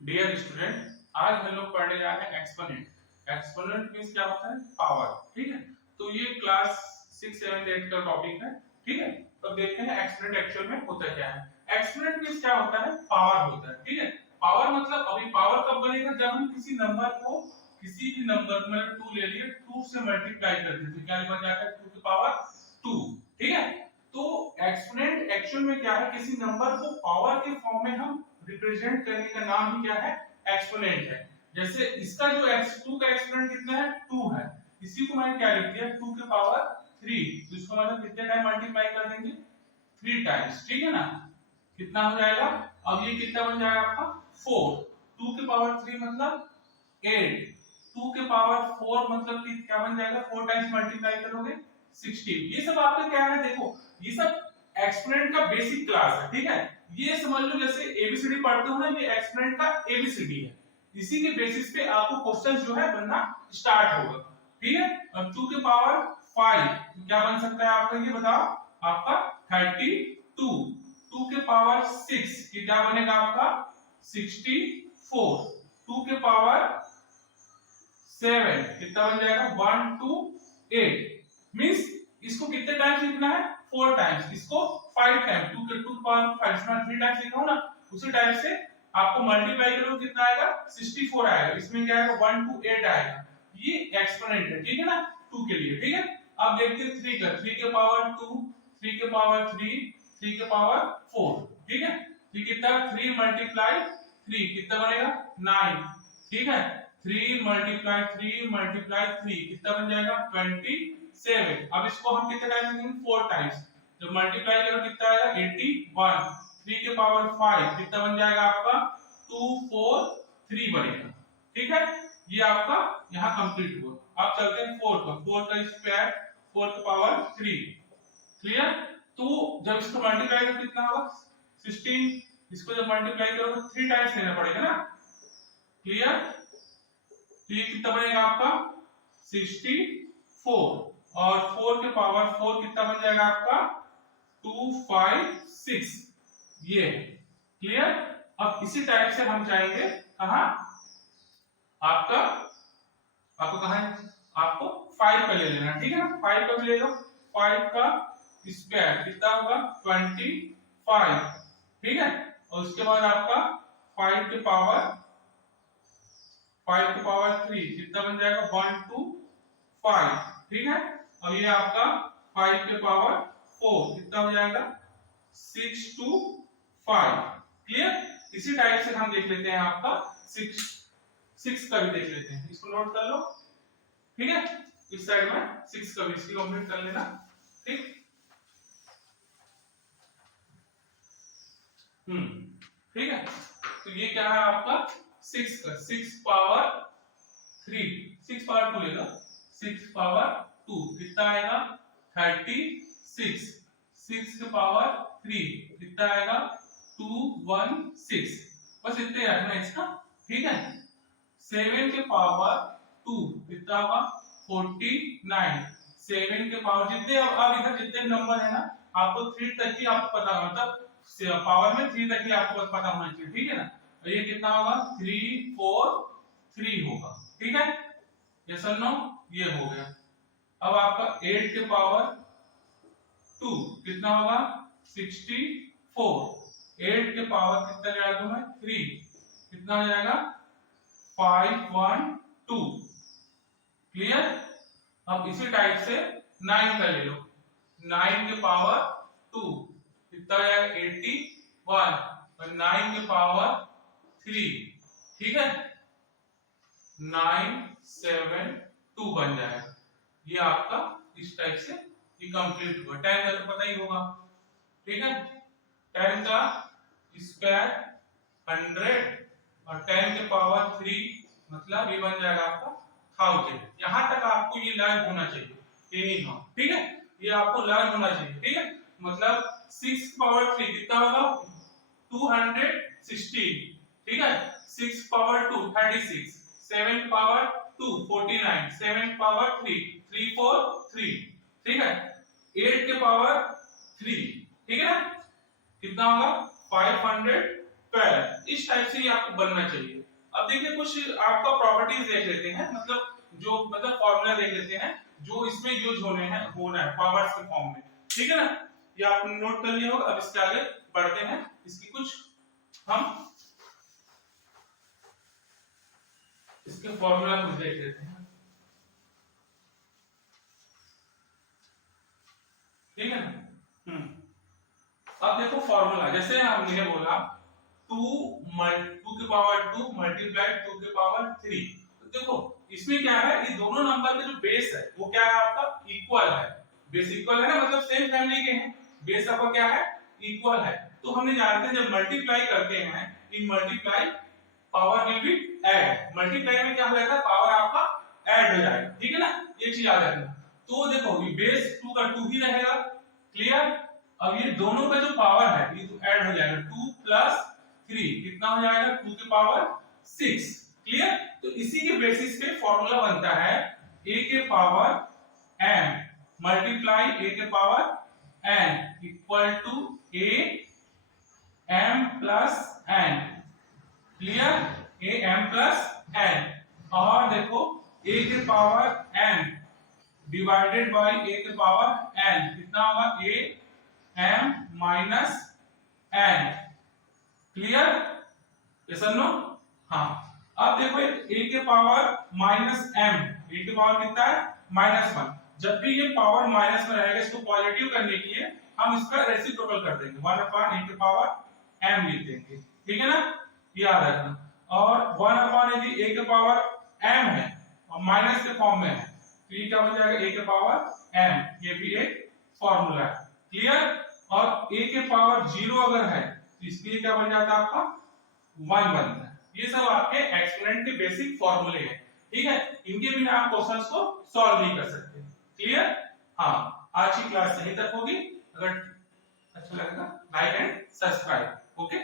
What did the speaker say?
Dear student, आज हम लोग पढ़ने जा रहे हैं एक्सपोनेंट। एक्सपोनेंट मींस क्या होता है? पावर। ठीक है, तो ये क्लास 6 7 8 का टॉपिक है। ठीक है, तो देखते हैं एक्सपोनेंट एक्चुअल में होता क्या है। एक्सपोनेंट मींस क्या होता है? पावर होता है। ठीक है, पावर मतलब अभी पावर कब बनेगा? जब हम किसी नंबर को, किसी भी नंबर को मतलब 2 ले लिए, 2 से मल्टीप्लाई कर देते, क्या बन जाता है? 2 की पावर 2। ठीक है, तो एक्सपोनेंट एक्चुअल में क्या है? किसी नंबर को पावर के फॉर्म में हम रिप्रेजेंट करने का नाम ही क्या है? एक्सपोनेंट है। जैसे इसका जो x2 का एक्सपोनेंट कितना है? 2 है। इसी को मैंने क्या लिख दिया? 2 के पावर 3। तो इसको मतलब कितने टाइम मल्टीप्लाई कर देंगे? 3 टाइम्स। ठीक है ना? कितना हो जाएगा? अब ये कितना बन जाएगा आपका? 4। 2 के पावर 3 मतलब 8। 2 के पावर 4 मतलब कि क्या बन जाएगा? 4 टाइम्स मल्टीप्लाई करोगे 16। ये सब आपका क्या है? देखो, ये सब एक्सपोनेंट का बेसिक क्लास है। ठीक है, ये समझ लो जैसे एबीसीडी पढ़ते हो ना, ये एक्सपोनेंट का एबीसीडी है। इसी के बेसिस पे आपको क्वेश्चन जो है बनना स्टार्ट होगा। ठीक है, अब 2 के पावर 5 तो क्या बन सकता है आपका? ये बताओ। आपका 32। 2 के पावर 6 ये क्या बनेगा आपका? 64। 2 के पावर 7 कितना बन जाएगा? 128। मींस इसको कितने टाइम्स लिखना है? 4 टाइम्स। इसको 5 टाइम्स। 2 के 2 पावर 5 इसमें 3 टाइम्स लिखा हो ना, उसी टाइप से आपको मल्टीप्लाई करो, कितना आएगा? 64 आएगा। इसमें क्या आएगा? 128 आएगा। ये एक्सपोनेंट है। ठीक है ना, 2 के लिए। ठीक है, अब देखते हैं 3 का। 3 के पावर 2, 3 के पावर 3, 3 के पावर 4। ठीक है, ये कितना? 3 मल्टीप्लाई 3 कितना बनेगा? 9। ठीक है, 3 मल्टीप्लाई 3 मल्टीप्लाई 3 कितना बन जाएगा? 27। अब इसको हम कितने टाइम्स लिखेंगे? 4 टाइम्स। जब मल्टीप्लाई करो कितना आएगा? 81। 3 के पावर 5 कितना बन जाएगा आपका? 243 बनेगा। ठीक है, ये आपका यहाँ कंप्लीट हुआ। अब चलते हैं 4 का। 4 का स्क्वायर 4 के पावर 3। क्लियर? तो जब इसको मल्टीप्लाई करो कितना होगा? 16। इसको जब मल्टीप्लाई करो तो 3 टाइम्स लेना पड़ेगा ना। क्लियर? तो ये कितना बनेगा आपका? 64। और 4 के पावर 4 कितना बन जाएगा आपका? 256। ये क्लियर? अब इसी टाइप से हम जाएंगे कहा? आपका आपको कहा है? आपको 5 का ले लेना। ठीक है ना, 5 का भी ले लो। 5 का स्क्वायर कितना होगा? 25। ठीक है, और उसके बाद आपका 5 के पावर 3 कितना बन जाएगा? 125। ठीक है, अब ये आपका 5 के पावर 4 कितना हो जाएगा? 625। क्लियर? इसी टाइप से हम देख लेते हैं आपका 6 का भी देख लेते हैं। इसको नोट कर लो। ठीक है, इस साइड में 6 का भी इसकी कंप्लीट कर लेना। ठीक, ठीक है, तो ये क्या है आपका? 6 का 6 पावर 3, 6 पावर 2 ले लो। 6 पावर 2 कितना आएगा? 36। 6 के पावर 3 कितना आएगा? 216। बस इतने रखना इसका। ठीक है, 7 के पावर 2 कितना होगा? 49। 7 के पावर जितने, अब इधर जितने नंबर है ना, आपको 3 तक ही आपको पता होगा, मतलब पावर में 3 तक ही आपको पता होना चाहिए। ठीक है ना, तो ये कितना होगा? 3 4 3 होगा। ठीक है, यस और नो? ये हो गया। अब आपका 8 के पावर 2 कितना होगा? 64। 8 के पावर कितना ले आया मैं? 3 कितना हो जाएगा? 512। क्लियर? अब इसी टाइप से 9 का ले लो। 9 के पावर 2 कितना हो जाएगा? 81। और 9 के पावर 3, ठीक है, 972 बन जाएगा। ये आपका इस टाइप से ये कंप्लीट हुआ। 10 का तो पता ही होगा। ठीक है, 10 का स्क्वायर 100 और 10 के पावर 3 मतलब ये बन जाएगा आपका 1000। यहां तक आपको ये लर्न होना चाहिए। एनी हाउ, ठीक है, ये आपको लर्न होना चाहिए। ठीक है, मतलब 6 पावर 3 कितना होगा? 216। ठीक है, 6 पावर 2 36। 7 पावर 2 49। 7 पावर 3 343। ठीक है, 8 के पावर 3, ठीक है ना, कितना होगा? 512। इस टाइप से ये आपको बनना चाहिए। अब देखिए कुछ आपका प्रॉपर्टीज देख लेते हैं, मतलब जो मतलब फॉर्मूला देख लेते हैं जो इसमें यूज होना है पावर्स के फॉर्म में, ठीक है ना। ये आपने नोट कर लिया होगा। अब इसके आगे बढ़ते हैं, इसकी कुछ हम इसके फॉर्मूला कुछ देख लेते हैं, ठीक है ना। अब देखो फॉर्मूला, जैसे हमने बोला 2 के पावर 2 मल्टीप्लाई 2 के पावर 3। तो देखो इसमें क्या है, ये दोनों नंबर का जो बेस है वो क्या है आपका इक्वल है। बेस इक्वल है ना, मतलब सेम फैमिली के हैं, बेस आपका क्या है इक्वल है। तो हमने जानते हैं जब मल्टीप्लाई करते हैं in multiply power will be add, multiply में क्या हो जाता है पावर आपका ऐड हो जाएगा, ठीक है ना। ये चीज याद रखना। तो देखो ये बेस 2 का 2 ही रहेगा, क्लियर। अब ये दोनों का जो पावर है ये तो ऐड हो जाएगा, 2 प्लस 3 कितना हो जाएगा 2 की पावर 6, क्लियर। तो इसी के बेसिस पे फॉर्मूला बनता है a के पावर m मल्टीप्लाई a के power n equal to a m plus n, clear, a m plus n। और देखो a के power n divided by a के पावर n कितना होगा a m minus n, clear, yes और no. हाँ अब देखो a के पावर माइनस m, a के पावर कितना है -1। जब भी ये पावर माइनस में रहेगा इसको पॉजिटिव करने के लिए हम इसका रेसिप्रोकल कर देंगे, 1 अपॉन a के पावर m लिख देंगे, ठीक है ना, याद रखना। और 1 अपॉन यदि a के पावर m है और माइनस के फॉर्म में है तो ये क्या हो जाएगा a के पावर m, ये भी एक फॉर्मूला है, क्लियर। और a के पावर 0 अगर है तो इसलिए क्या बन जाता है आपका 1 बनता है। ये सब आपके एक्सपोनेंट के बेसिक फॉर्मूले हैं, ठीक है, इनके बिना आप क्वेश्चंस को सॉल्व नहीं कर सकते, क्लियर। हाँ आज की क्लास यहीं तक होगी, अगर अच्छा लगेगा लाइक एंड सब्सक्राइब, ओके।